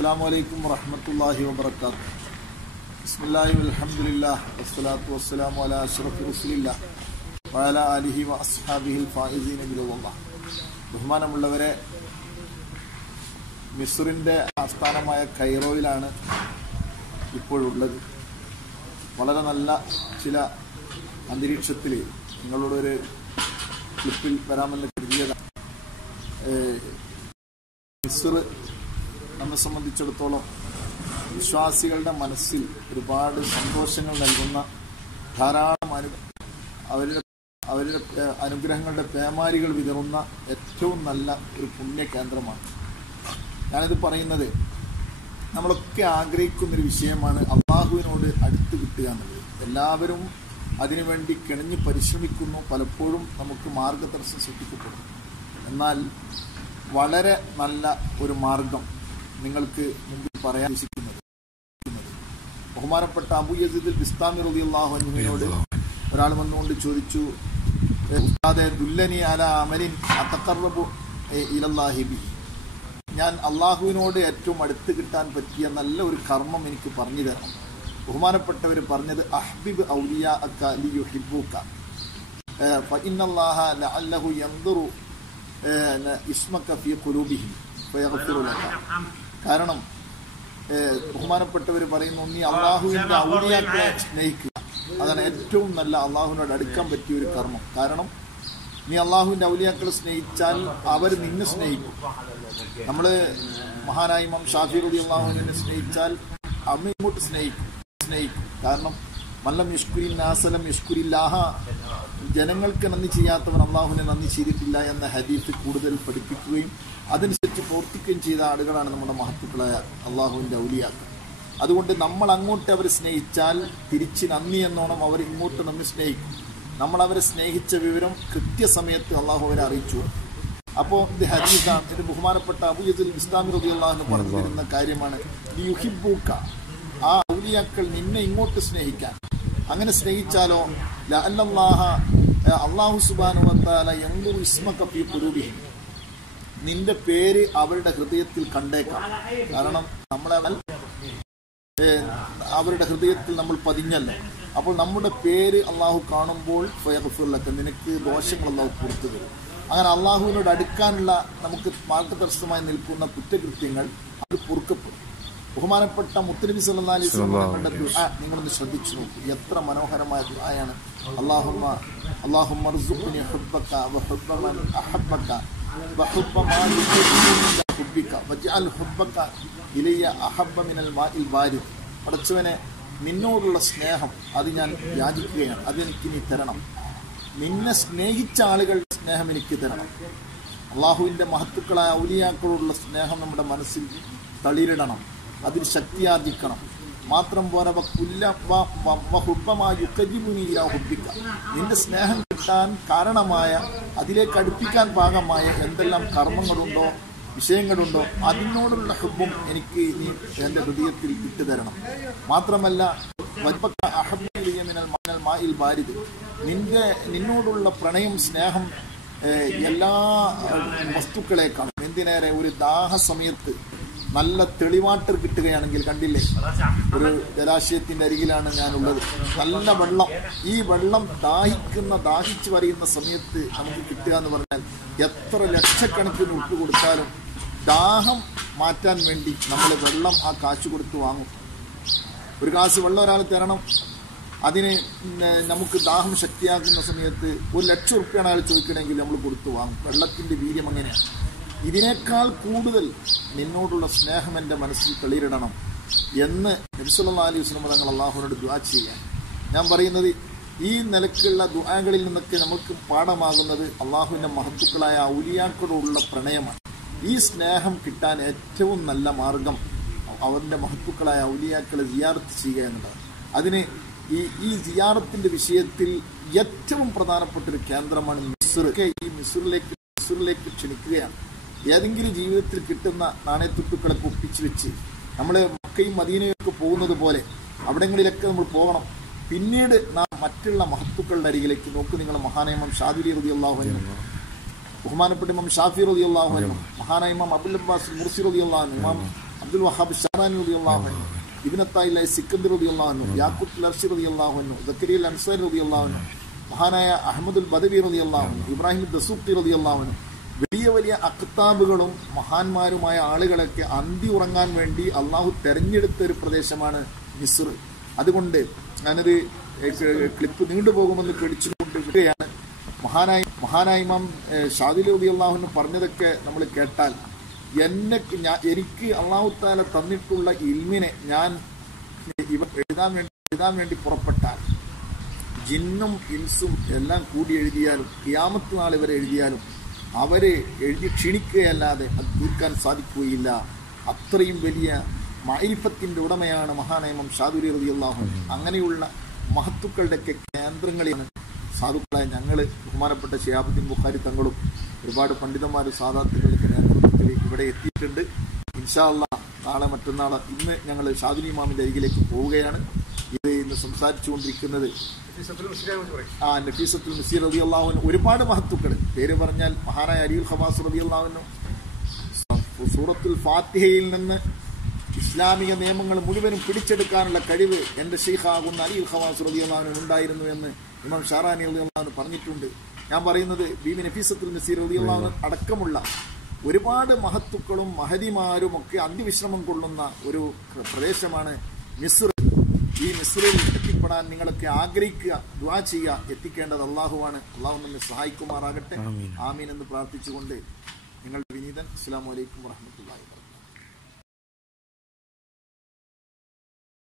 അസ്സാം വലൈക്കും വറഹമത്തല്ലാഹി വബർക്കാത്തു ബിസ്മില്ലാഹി അലഹമുല്ലാ വസ്സലാത്തു വസ്സലാമു അലാ അഷ്റഫി റസൂലില്ലാ വഅല ആലിഹി വ അസ്ഹാബിഹിൽ ബിറല്ലാഹ് ബഹുമാനമുള്ളവരെ മിസ്റിന്റെ ആസ്ഥാനമായ കൈറോയിലാണ് ഇപ്പോഴുള്ളത്. വളരെ നല്ല ചില അന്തരീക്ഷത്തിൽ നിങ്ങളോടൊരു ക്ലിപ്പിൽ വരാമെന്ന് കരുതിയതാണ്. മിസ്ർ നമ്മെ സംബന്ധിച്ചിടത്തോളം വിശ്വാസികളുടെ മനസ്സിൽ ഒരുപാട് സന്തോഷങ്ങൾ നൽകുന്ന ധാരാളം അനു അവരുടെ അവരുടെ അനുഗ്രഹങ്ങളുടെ പേമാരികൾ വിതറുന്ന ഏറ്റവും നല്ല ഒരു പുണ്യ കേന്ദ്രമാണ്. ഞാനിത് പറയുന്നത് നമ്മളൊക്കെ ആഗ്രഹിക്കുന്നൊരു വിഷയമാണ് അള്ളാഹുവിനോട് അടുത്ത് കിട്ടുക എന്നുള്ളത്. എല്ലാവരും അതിനുവേണ്ടി കിണഞ്ഞ് പരിശ്രമിക്കുന്നു. പലപ്പോഴും നമുക്ക് മാർഗദർശനം സൃഷ്ടിക്കപ്പെടുന്നു എന്നാൽ വളരെ നല്ല ഒരു മാർഗം നിങ്ങൾക്ക് മുമ്പിൽ പറയാൻ ഉദ്ദേശിക്കുന്നത്. ബഹുമാനപ്പെട്ട അബു യസീദ് ബിസ്താമി റളിയല്ലാഹു അനുവിനോട് ഒരാൾ വന്നുകൊണ്ട് ചോദിച്ചു "ഏ, ഉസ്താദെ ദുല്ലനി അല അമലിൻ അതഖറബു ഇലല്ലാഹിബി ഇലല്ലാഹി ഞാൻ അള്ളാഹുവിനോട് ഏറ്റവും അടുത്ത് കിട്ടാൻ പറ്റിയ നല്ല ഒരു കർമ്മം എനിക്ക് പറഞ്ഞു തരണം. ബഹുമാനപ്പെട്ടവർ പറഞ്ഞത് അഹ്ബിബ് ഔലിയ അക്ക അലി യുഹിബൂക്ക ഫഇന്നല്ലാഹ ലഅല്ലഹു യൻദുറു കാരണം ബഹുമാനപ്പെട്ടവർ പറയുന്നു നീ അള്ളാഹുവിന്റെ ഔലിയാക്കളെ സ്നേഹിക്കുക. അതാണ് ഏറ്റവും നല്ല അള്ളാഹുവിനോട് അടുക്കാൻ പറ്റിയ ഒരു കർമ്മം. കാരണം നീ അള്ളാഹുവിന്റെ ഔലിയാക്കളെ സ്നേഹിച്ചാൽ അവർ നിന്നെ സ്നേഹിക്കും. നമ്മൾ മഹാനായി ഇമാം ഷാഫി റബി അള്ളാഹുവിനെ സ്നേഹിച്ചാൽ അമ്മ ഇങ്ങോട്ട് സ്നേഹിക്കും സ്നേഹിക്കും. കാരണം മല്ലം യുഷ്കുരി നാസലം യഷ്കുരില്ലാഹ ജനങ്ങൾക്ക് നന്ദി ചെയ്യാത്തവർ അള്ളാഹുവിനെ നന്ദി ചെയ്തിട്ടില്ല എന്ന ഹദീഫ് കൂടുതൽ പഠിപ്പിക്കുകയും അതനുസരിച്ച് പ്രവർത്തിക്കുകയും ചെയ്ത ആളുകളാണ് നമ്മുടെ മഹത്തുക്കളായ അള്ളാഹുവിന്റെ ഔലിയാക്കൾ. അതുകൊണ്ട് നമ്മൾ അങ്ങോട്ട് അവരെ സ്നേഹിച്ചാൽ തിരിച്ച് നന്ദി എന്നോണം അവർ ഇങ്ങോട്ട് നമ്മെ സ്നേഹിക്കും. നമ്മൾ അവരെ സ്നേഹിച്ച വിവരം കൃത്യസമയത്ത് അള്ളാഹു അവരെ അറിയിച്ചു അപ്പോൾ അപ്പോ ഇത് ഹദീസാണ്. ഇത് ബഹുമാനപ്പെട്ട അബുജുൽ ഇസ്ലാമി റബി അള്ളാഹു പറഞ്ഞു തരുന്ന കാര്യമാണ്. യുഹിബൂക്ക ആ ഔലിയാക്കൾ നിന്നെ ഇങ്ങോട്ട് സ്നേഹിക്കാൻ. അങ്ങനെ സ്നേഹിച്ചാലോ? അള്ളാഹു സുബാനു വത്താല എന്തു ഇസ്മക ഫീ ഖുലൂബിഹിം നിന്റെ പേര് അവരുടെ ഹൃദയത്തിൽ കണ്ടേക്കാം. കാരണം നമ്മളെ അവരുടെ ഹൃദയത്തിൽ നമ്മൾ പതിഞ്ഞല്ലോ. അപ്പോൾ നമ്മുടെ പേര് അള്ളാഹു കാണുമ്പോൾ ഫയഹഫുല്ലക്ക് നിനക്ക് ദോഷങ്ങൾ അള്ളാഹു പുറത്തു തരും. അങ്ങനെ അള്ളാഹുവിനോട് അടുക്കാനുള്ള നമുക്ക് മാർഗദർശനമായി നിൽക്കുന്ന കുറ്റകൃത്യങ്ങൾ അത് പൊറുക്കപ്പെടും. ബഹുമാനപ്പെട്ട മുത്തനബി സല്ലല്ലാഹു അലൈഹി വസല്ലം തങ്ങളുടെ ദുആ നിങ്ങളൊന്ന് ശ്രദ്ധിച്ചു നോക്കൂ. എത്ര മനോഹരമായ ദുആയാണ്. അള്ളാഹുമ്മ അള്ളാഹുമ്മ അർസുഖ്നി ഹുബ്ബക വഹുബ്ബ മൻ അഹബ്ബക വഹുബ്ബ മാ ഹുബ്ബിക വജ്അൽ ഹുബ്ബക ഇലയ്യ അഹബ്ബ മിനൽ മാഇൽ ബാരിദ് പടച്ചവനെ നിന്നോടുള്ള സ്നേഹം അത് ഞാൻ യാചിക്കുകയാണ്. അതെനിക്ക് നീ തരണം. നിന്നെ സ്നേഹിച്ച ആളുകളുടെ സ്നേഹം എനിക്ക് തരണം. അള്ളാഹുവിന്റെ മഹത്തുക്കളായ ഔലിയാക്കളോടുള്ള സ്നേഹം നമ്മുടെ മനസ്സിൽ തളിരിടണം. അതിൽ ശക്തിയാർജിക്കണം. മാത്രം പോരവ കുല്ല ഇലാ ഹുബ്ബിക. നിന്റെ സ്നേഹം കിട്ടാൻ കാരണമായ അതിലേക്ക് അടുപ്പിക്കാൻ പാകമായ എന്തെല്ലാം കർമ്മങ്ങളുണ്ടോ വിഷയങ്ങളുണ്ടോ അതിനോടുള്ള ഹുബും എനിക്ക് നീ എന്റെ ഹൃദയത്തിൽ ഇട്ടു തരണം മാത്രമല്ല ബാരിദ്. നിന്റെ നിന്നോടുള്ള പ്രണയം സ്നേഹം എല്ലാ വസ്തുക്കളെക്കാളും. എന്തിനേറെ? ഒരു ദാഹ സമയത്ത് നല്ല തെളിവാട്ടർ കിട്ടുകയാണെങ്കിൽ കണ്ടില്ലേ? ഒരു ജലാശയത്തിന്റെ അരികിലാണ് ഞാനുള്ളത്. നല്ല വെള്ളം. ഈ വെള്ളം ദാഹിക്കുന്ന ദാഹിച്ചു വരയുന്ന സമയത്ത് നമുക്ക് കിട്ടുക എന്ന് പറഞ്ഞാൽ എത്ര ലക്ഷക്കണക്കിന് ഉപ്പ് കൊടുത്താലും ദാഹം മാറ്റാൻ വേണ്ടി നമ്മൾ വെള്ളം ആ കാശ് കൊടുത്ത് വാങ്ങും. ഒരു ഗ്ലാസ് വെള്ളം ഒരാൾ തരണം. അതിന് നമുക്ക് ദാഹം ശക്തിയാക്കുന്ന സമയത്ത് ഒരു ലക്ഷം റുപ്യാണ് അയാൾ ചോദിക്കണമെങ്കിൽ നമ്മൾ കൊടുത്തു വാങ്ങും. വെള്ളത്തിന്റെ വീര്യം അങ്ങനെയാണ്. ഇതിനേക്കാൾ കൂടുതൽ നിന്നോടുള്ള സ്നേഹം എന്റെ മനസ്സിൽ തെളിയിടണം എന്ന് നബിസുല്ലാ അലൈഹി വസ്ലം തങ്ങൾ അള്ളാഹുവിനോട് ദുആ ചെയ്യാൻ ഞാൻ പറയുന്നത് ഈ നിലക്കുള്ള ദുആകളിൽ നിന്നൊക്കെ നമുക്ക് പാഠമാകുന്നത് അള്ളാഹുവിന്റെ മഹത്തുക്കളായ ഔലിയാക്കളോടുള്ള പ്രണയമാണ്. ഈ സ്നേഹം കിട്ടാൻ ഏറ്റവും നല്ല മാർഗം അവന്റെ മഹത്തുക്കളായ ഔലിയാക്കളെ ജിയാർത്ത് ചെയ്യുക എന്നതാണ് അതിന് ഈ ഈ ജിയാറത്തിന്റെ വിഷയത്തിൽ ഏറ്റവും പ്രധാനപ്പെട്ട ഒരു കേന്ദ്രമാണ് മിസ്ർ. ഈ മിസ്റിലേക്ക് മിസ്റിലേക്ക് ക്ഷണിക്കുകയാണ്. ഏതെങ്കിലും ജീവിതത്തിൽ കിട്ടുന്ന നാണയത്തുട്ടുക്കളൊക്കെ ഒപ്പിച്ചു വെച്ച് നമ്മൾ മക്കയും മദീനയും ഒക്കെ പോകുന്നത് പോലെ അവിടങ്ങളിലൊക്കെ നമ്മൾ പോകണം. പിന്നീട് നാം മറ്റുള്ള മഹത്തുക്കളുടെ അരികിലേക്ക് നോക്ക്. നിങ്ങൾ മഹാനയമം ഷാദുലി റതി അള്ളാഹു ബഹുമാനപ്പെട്ട ഇമാം ഷാഫി റതി അള്ളാഹു മഹാനയമം അബുൽ അബ്ബാസ് മുർസി റതി അള്ളാഹു ഇമാം അബ്ദുൽ വഹാബ് ഷാറാനി റതി അള്ളാഹു ഇബിനത്തായിലെ സിക്കന്ദർ റതി അള്ളാഹു യാക്കൂബ് ലർഷി റതി അള്ളാഹു ദക്കരിൽ അൻസാരി റതി അള്ളാഹു മഹാനായ അഹമ്മദുൽ ബദവി റതി ഇബ്രാഹിം ദസൂഖി റതി അള്ളാഹു വലിയ വലിയ അക്താബുകളും മഹാന്മാരുമായ ആളുകളൊക്കെ അന്തി ഉറങ്ങാൻ വേണ്ടി അള്ളാഹു തെരഞ്ഞെടുത്ത ഒരു പ്രദേശമാണ് മിസ്ർ. അതുകൊണ്ട് ഞാനൊരു ക്ലിപ്പ് നീണ്ടുപോകുമെന്ന് പേടിച്ചുകൊണ്ട് മഹാനായി മഹാനായ ഇമാം ഷാദിൽ റബി അള്ളാഹുവിന് പറഞ്ഞതൊക്കെ നമ്മൾ കേട്ടാൽ എന്നെ ഞാൻ എനിക്ക് അള്ളാഹു താല തന്നിട്ടുള്ള ഇൽമിനെ ഞാൻ ഇവ എഴുതാൻ വേണ്ടി എഴുതാൻ വേണ്ടി പുറപ്പെട്ടാൽ ജിന്നും ഇൻസും എല്ലാം കൂടി എഴുതിയാലും ക്യാമത്ത് നാൾ എഴുതിയാലും അവരെ എഴുതി ക്ഷണിക്കുകയല്ലാതെ അത് തീർക്കാൻ സാധിക്കുകയില്ല. അത്രയും വലിയ മൈരിഫത്തിന്റെ ഉടമയാണ് മഹാനയമം ഷാദുരി റതി അള്ളാഹു അങ്ങനെയുള്ള മഹത്തുക്കളുടെയൊക്കെ കേന്ദ്രങ്ങളിലാണ് സാധുക്കളായ ഞങ്ങൾ ബഹുമാനപ്പെട്ട ഷിയാബുദ്ദീൻ ബുഖാരി തങ്ങളും ഒരുപാട് പണ്ഡിതന്മാരും സാധാർത്ഥികൾക്ക് നേതൃത്വത്തിൽ ഇവിടെ എത്തിയിട്ടുണ്ട്. ഇൻഷാ അള്ളാ നാളെ മറ്റന്നാൾ ഇന്ന് ഞങ്ങൾ ഷാദുനി ഇമാമിന്റെ അരികിലേക്ക് പോവുകയാണ്. ഇത് ഇന്ന് സംസാരിച്ചുകൊണ്ടിരിക്കുന്നത് ആ നഫീസത്തുൽ നസീർ റതി അള്ളാഹുവിന് ഒരുപാട് മഹത്തുക്കൾ പേര് പറഞ്ഞാൽ മഹാനായ അലിയുൽ ഖമാസ് റതി അള്ളാഹുവിനും സൂറത്തുൽ ഫാത്തിഹയിൽ നിന്ന് ഇസ്ലാമിക നിയമങ്ങൾ മുഴുവനും പിടിച്ചെടുക്കാനുള്ള കഴിവ് എന്റെ ഷെയ്ഖാകുന്ന അലിയുൽ ഖവാസ് റതി അള്ളാഹുവിന് ഉണ്ടായിരുന്നു എന്ന് ഇമാം ഷാറാനി അലി അള്ളാഹുന് പറഞ്ഞിട്ടുണ്ട്. ഞാൻ പറയുന്നത് ബീമി നഫീസത്തുൽ നസീർ അലി അള്ളാഹു അടക്കമുള്ള ഒരുപാട് മഹത്തുക്കളും മഹതിമാരും ഒക്കെ അന്തിവിശ്രമം കൊള്ളുന്ന ഒരു പ്രദേശമാണ് മിസ്ർ ഈ മിസ്രിൽ എത്തിപ്പെടാൻ നിങ്ങളൊക്കെ ആഗ്രഹിക്കുക ദ്വാ ചെയ്യുക എത്തിക്കേണ്ടത് അള്ളാഹുവാണ് അള്ളാഹു നമ്മെ സഹായിക്കുമാറാകട്ടെ. ആമീൻ. എന്ന് പ്രാർത്ഥിച്ചുകൊണ്ട് നിങ്ങളുടെ വിനീതൻ അസ്സാം വലൈക്കും വാഹമത്തല്ലാ